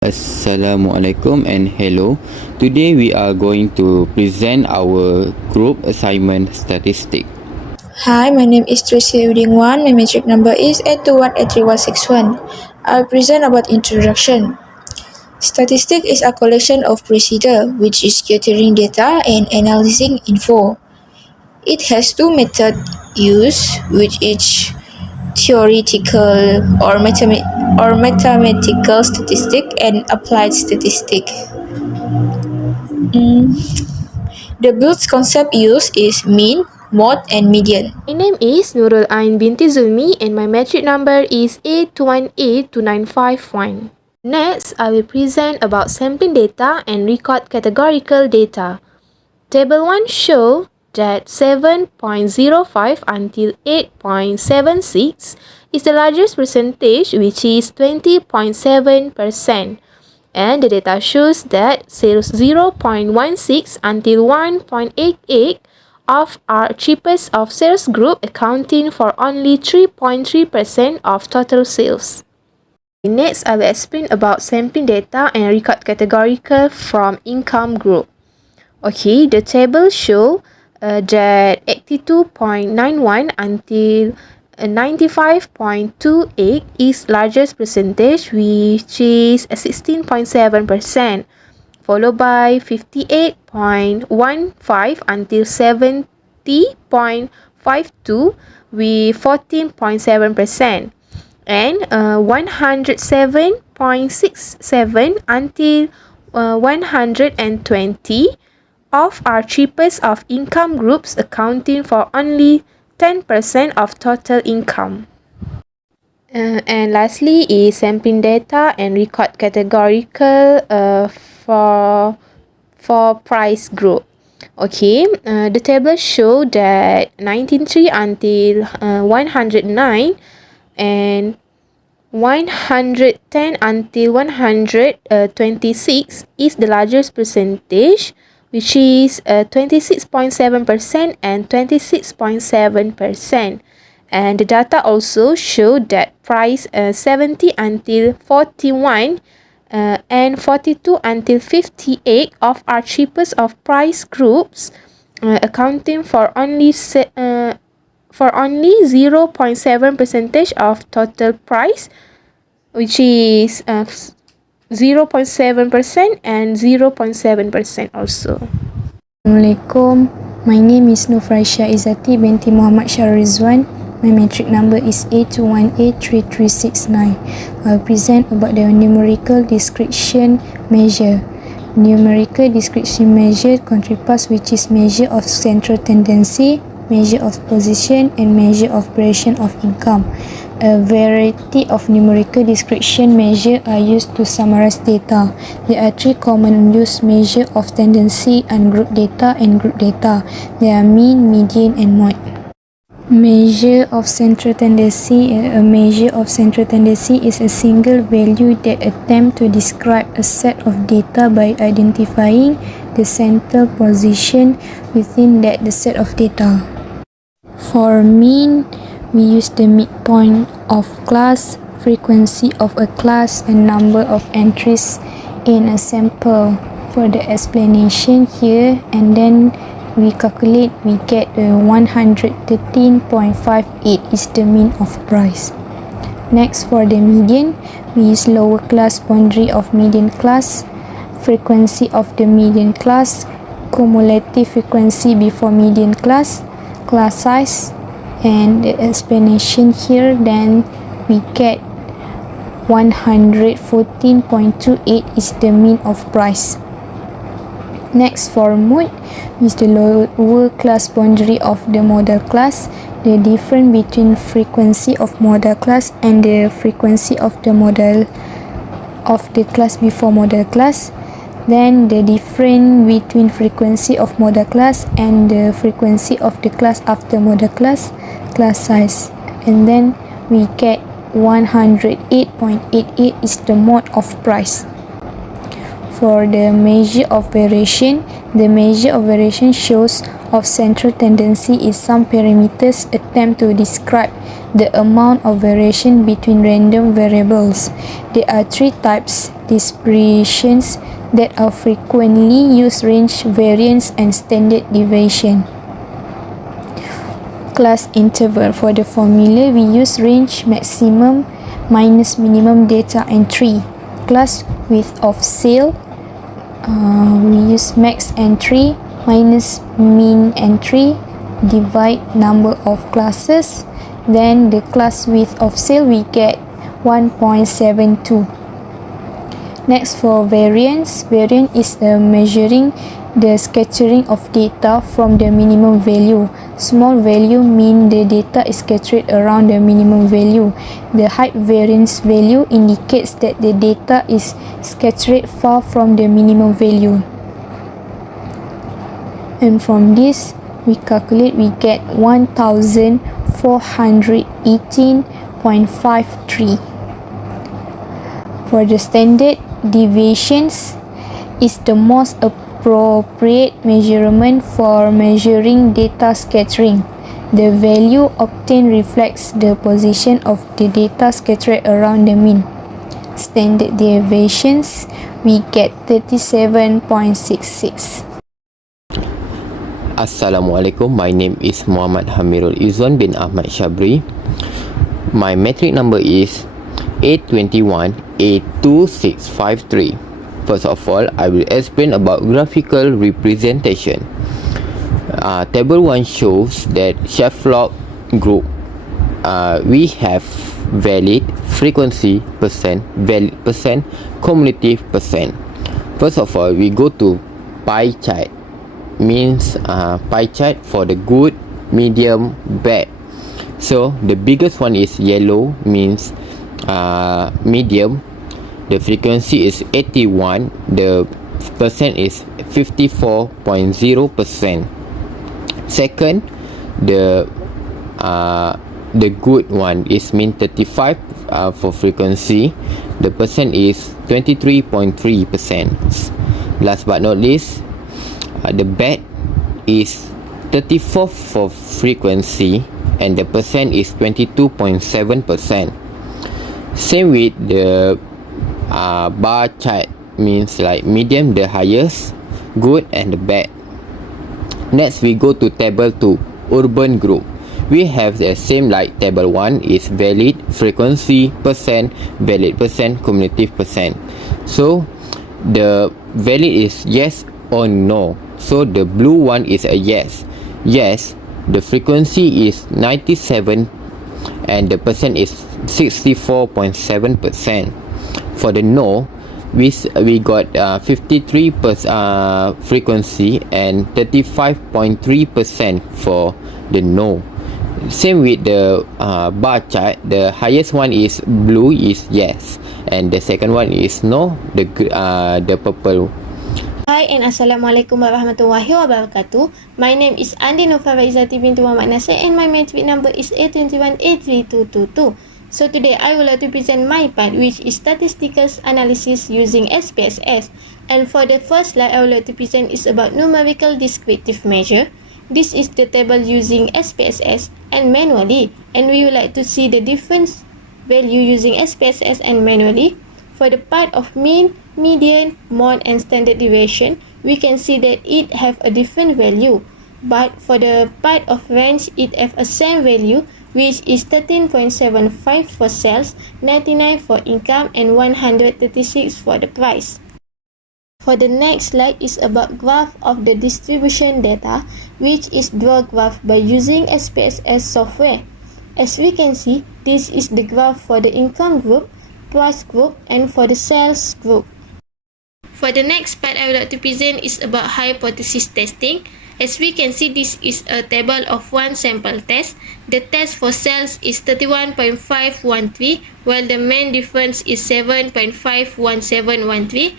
Assalamualaikum and hello. Today we are going to present our group assignment statistic. Hi, my name is Tracy Uding 1. My metric number is 821-83161. I'll present about introduction. Statistic is a collection of procedure which is gathering data and analyzing info. It has two methods used, which is theoretical or mathematical statistic and applied statistic. The build concept used is mean, mode, and median. My name is Nurul Ain binti Zulmi and my metric number is 8182951. Next, I will present about sampling data and record categorical data. Table 1 show that 7.05 until 8.76 is the largest percentage, which is 20.7%. And the data shows that sales 0.16 until 1.88 of are cheapest of sales group, accounting for only 3.3% of total sales. Next, I will explain about sampling data and record categorical from income group. Okay, the table show that 82.91 until 95.28 is largest percentage, which is 16.7%, followed by 58.15 until 70.52 with 14.7%, and 107.67 until 120 of are cheapest of income groups, accounting for only 10% of total income. And lastly is sampling data and record categorical for price group. Okay, the table show that 193 until 109 and 110 until 126 is the largest percentage, which is 26.7% and 26.7%. And the data also show that price 70 until 41 and 42 until 58 of are cheapest of price groups, accounting for only 0.7% of total price, which is 0.7% and 0.7% also. Assalamualaikum. My name is Nufraisha Izzati binti Muhammad Syarizwan. My metric number is 821-83369. I will present about the numerical description measure. Numerical description measure contrast, which is measure of central tendency, measure of position, and measure of variation of income. A variety of numerical description measures are used to summarize data. There are three common use measure of tendency: ungroup data and group data. They are mean, median, and mode. Measure of central tendency. A measure of central tendency is a single value that attempts to describe a set of data by identifying the central position within that the set of data. For mean, we use the midpoint of class, frequency of a class, and number of entries in a sample. For the explanation here, and then we calculate, we get 113.58 is the mean of price. Next, for the median, we use lower class boundary of median class, frequency of the median class, cumulative frequency before median class, class size, and the explanation here. Then we get 114.28 is the mean of price. Next, for mode, is the lower class boundary of the model class, the difference between frequency of model class and the frequency of the model of the class before model class, then the difference between frequency of model class and the frequency of the class after model class, class size, and then we get 108.88 is the mode of price. For the measure of variation, The measure of variation shows of central tendency is some parameters attempt to describe the amount of variation between random variables. There are three types: distributions that are frequently used, range variance, and standard deviation. Class interval. For the formula, we use range maximum minus minimum data entry. Class width of cell, we use max entry minus mean entry divide number of classes. Then the class width of cell we get 1.72. Next, for variance. Variance is measuring the scattering of data from the minimum value. Small value mean the data is scattered around the minimum value. The high variance value indicates that the data is scattered far from the minimum value. And from this, we calculate, we get 1418.53. For the standard deviations, is the most appropriate measurement for measuring data scattering. The value obtained reflects the position of the data scattered around the mean. Standard deviations, we get 37.66. Assalamualaikum. My name is Muhammad Hamirul Izwan bin Ahmad Shabri. My metric number is A21A2653. First of all, I will explain about graphical representation. Table 1 shows that Shufflock group, we have valid, frequency percent, valid percent, cumulative percent. First of all, we go to pie chart. Means pie chart for the good, medium, bad. So the biggest one is yellow, means medium. The frequency is 81. The percent is 54.0%. Second, the good one is mean 35 for frequency. The percent is 23.3%. Last but not least, the bad is 34 for frequency and the percent is 22.7%. Same with the bar chart, means like medium the highest, good and the bad. Next, we go to table 2, urban group. We have the same like table 1 is valid, frequency, percent, valid percent, cumulative percent. So the valid is yes or no. So the blue one is a yes. Yes, the frequency is 97 and the percent is 64.7%. For the no, we got 53% frequency and 35.3% for the no. Same with the bar chart. The highest one is blue is yes and the second one is no, the purple. Hai and Assalamualaikum warahmatullahi wabarakatuh. My name is Andi Nufaraizati bintu Muhammad Nasir and my metric number is A21A3222. So today I would like to present my part, which is statistical analysis using SPSS. And for the first slide I would like to present is about numerical descriptive measure. This is the table using SPSS and manually, and we would like to see the difference value using SPSS and manually. For the part of mean, median, mode and standard deviation, we can see that it have a different value. But for the part of range, it have a same value, which is 13.75 for sales, 99 for income and 136 for the price. For the next slide is about graph of the distribution data, which is draw graph by using SPSS software. As we can see, this is the graph for the income group, price group and for the sales group. For the next part I would like to present is about hypothesis testing. As we can see, this is a table of one sample test. The test for sales is 31.513 while the main difference is 7.51713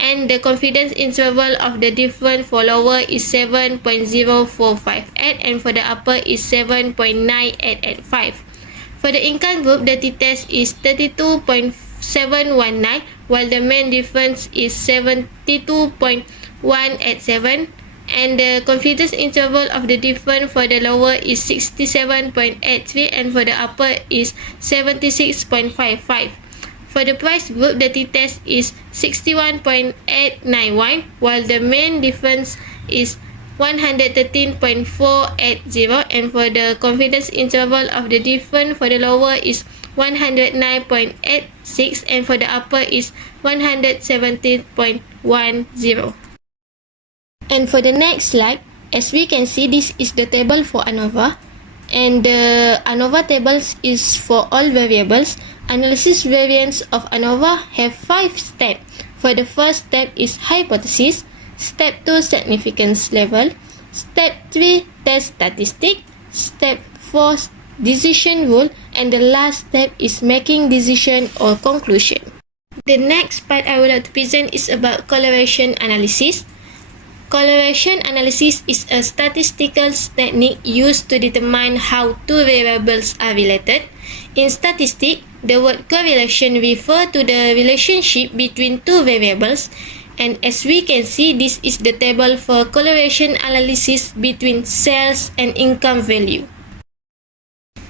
and the confidence interval of the difference for lower is 7.0458 and for the upper is 7.9885. For the income group, the t-test is 32.719 while the main difference is 72.187 and the confidence interval of the difference for the lower is 67.83 and for the upper is 76.55. For the price group, the t-test is 61.891, while the main difference is 113.480, and for the confidence interval of the difference for the lower is 109.86 and for the upper is 117.10. And for the next slide, as we can see, this is the table for ANOVA, and the ANOVA tables is for all variables. Analysis variants of ANOVA have 5 steps. For the first step is hypothesis, step 2 significance level, step 3 test statistic, step 4 decision rule, and the last step is making decision or conclusion. The next part I would like to present is about correlation analysis. Correlation analysis is a statistical technique used to determine how two variables are related. In statistics, the word correlation refers to the relationship between two variables, and as we can see, this is the table for correlation analysis between sales and income value.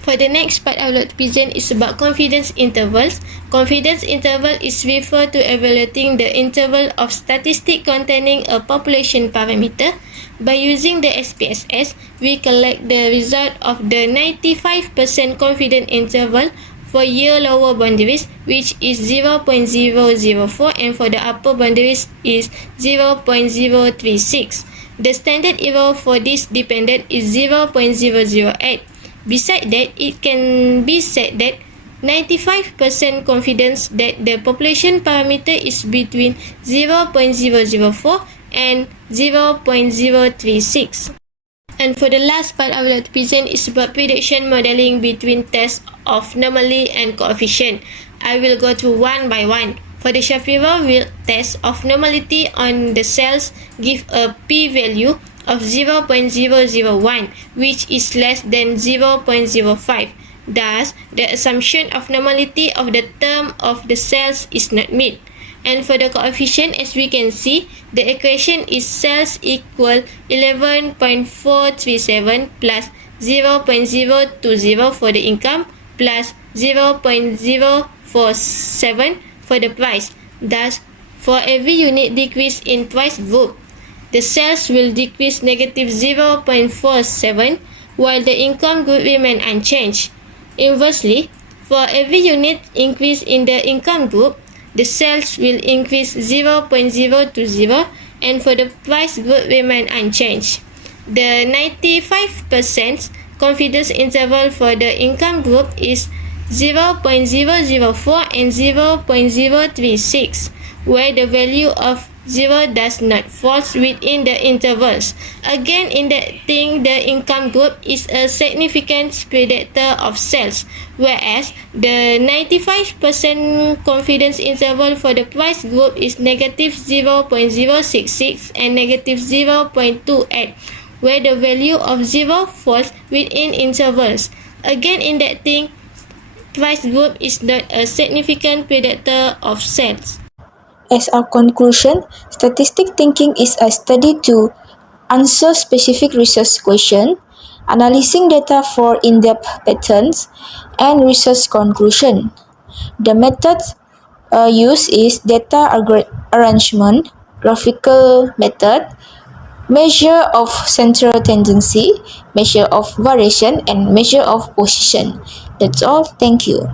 For the next part I would like to present is about confidence intervals. Confidence interval is referred to evaluating the interval of statistic containing a population parameter. By using the SPSS, we collect the result of the 95% confidence interval for year lower boundaries, which is 0.004, and for the upper boundaries is 0.036. The standard error for this dependent is 0.008. Besides that, it can be said that 95% confidence that the population parameter is between 0.004 and 0.036. And for the last part I would like to present is about prediction modeling between tests of anomaly and coefficient. I will go through one by one. For the Shapiro-Wilk test of normality on the cells give a p-value of 0.001, which is less than 0.05. Thus, the assumption of normality of the term of the cells is not met. And for the coefficient, as we can see, the equation is cells equal 11.437 plus 0.020 for the income plus 0.047 for the price. Thus, for every unit decrease in price group, the sales will decrease negative 0.47 while the income group remain unchanged. Inversely, for every unit increase in the income group, the sales will increase 0.020 and for the price group remain unchanged. The 95% confidence interval for the income group is 0.004 and 0.036, where the value of 0 does not fall within the intervals. Again, in that thing, the income group is a significant predictor of sales, whereas the 95% confidence interval for the price group is negative 0.066 and negative 0.28, where the value of 0 falls within intervals. Again, in that thing, price group is not a significant predictor of sales. As our conclusion, statistic thinking is a study to answer specific research questions, analyzing data for in-depth patterns, and research conclusion. The method used is data arrangement, graphical method, measure of central tendency, measure of variation, and measure of position. That's all. Thank you.